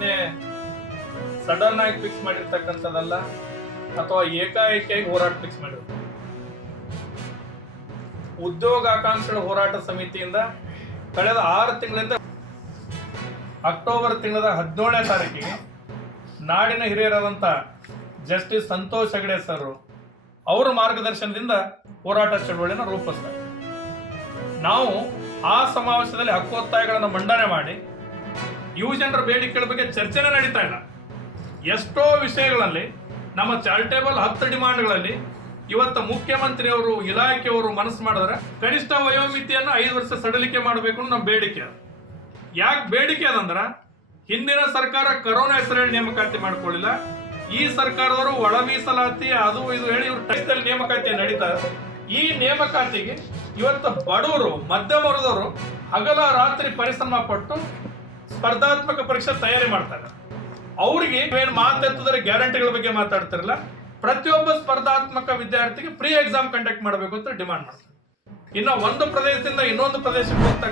ಪ್ರಶ್ನೆ ಸಡನ್ ಆಗಿ ಫಿಕ್ಸ್ ಮಾಡಿರ್ತಕ್ಕಂಥದ್ದಲ್ಲ, ಅಥವಾ ಏಕಾಏಕಿಯಾಗಿ ಹೋರಾಟ ಫಿಕ್ಸ್ ಮಾಡಿರ್ತಾರೆ. ಉದ್ಯೋಗಾಕಾಂಕ್ಷಿಗಳ ಹೋರಾಟ ಸಮಿತಿಯಿಂದ ಕಳೆದ 6 ತಿಂಗಳಿಂದ ಅಕ್ಟೋಬರ್ ತಿಂಗಳ 17ನೇ ತಾರೀಕಿಗೆ ನಾಡಿನ ಹಿರಿಯರಾದಂಥ ಜಸ್ಟಿಸ್ ಸಂತೋಷ್ ಹೆಗಡೆ ಸರ್ ಅವರ ಮಾರ್ಗದರ್ಶನದಿಂದ ಹೋರಾಟ ಚಳವಳಿಯನ್ನು ರೂಪಿಸ್ತಾರೆ. ನಾವು ಆ ಸಮಾವೇಶದಲ್ಲಿ ಹಕ್ಕೊತ್ತಾಯಗಳನ್ನು ಮಂಡನೆ ಮಾಡಿ ಯುವಜನರ ಬೇಡಿಕೆಗಳ ಬಗ್ಗೆ ಚರ್ಚೆನೇ ನಡೀತಾ ಇಲ್ಲ. ಎಷ್ಟೋ ವಿಷಯಗಳಲ್ಲಿ ನಮ್ಮ ಚಾರಿಟೇಬಲ್ 10 ಡಿಮಾಂಡ್ಗಳಲ್ಲಿ ಇವತ್ತು ಮುಖ್ಯಮಂತ್ರಿಯವರು ಇಲಾಖೆಯವರು ಮನಸ್ಸು ಮಾಡಿದ್ರೆ ಕನಿಷ್ಠ ವಯೋಮಿತಿಯನ್ನು 5 ವರ್ಷ ಸಡಿಲಿಕೆ ಮಾಡಬೇಕು ಅನ್ನೋ ನಮ್ಮ ಬೇಡಿಕೆ. ಯಾಕೆ ಬೇಡಿಕೆ ಅದಂದ್ರೆ ಹಿಂದಿನ ಸರ್ಕಾರ ಕರೋನಾ ಹೆಸರಲ್ಲಿ ನೇಮಕಾತಿ ಮಾಡ್ಕೊಳ್ಳಿಲ್ಲ. ಈ ಸರ್ಕಾರದವರು ಒಳ ಮೀಸಲಾತಿ ಅದು ಇದು ಹೇಳಿ ಇವರು ಟೈದಲ್ಲಿ ನೇಮಕಾತಿ ನಡೀತಾ. ಈ ನೇಮಕಾತಿಗೆ ಇವತ್ತು ಬಡವರು ಮಧ್ಯಮ ವರ್ಗದವರು ಹಗಲ ರಾತ್ರಿ ಪರಿಶ್ರಮ ಪಟ್ಟು ಸ್ಪರ್ಧಾತ್ಮಕ ಪರೀಕ್ಷೆ ತಯಾರಿ ಮಾಡ್ತಾರೆ. ಅವರಿಗೆ ಏನು ಮಾತೆತ್ತಿದ್ರೆ ಗ್ಯಾರಂಟಿಗಳ ಬಗ್ಗೆ ಮಾತಾಡ್ತಿರಲ್ಲ. ಪ್ರತಿಯೊಬ್ಬ ಸ್ಪರ್ಧಾತ್ಮಕ ವಿದ್ಯಾರ್ಥಿಗೆ ಫ್ರೀ ಎಕ್ಸಾಮ್ ಕಂಡಕ್ಟ್ ಮಾಡಬೇಕು ಅಂತ ಡಿಮಾಂಡ್ ಮಾಡ್ತಾರೆ. ಇನ್ನು ಒಂದು ಪ್ರದೇಶದಿಂದ ಇನ್ನೊಂದು ಪ್ರದೇಶಕ್ಕೆ ಹೋಗ್ತಾ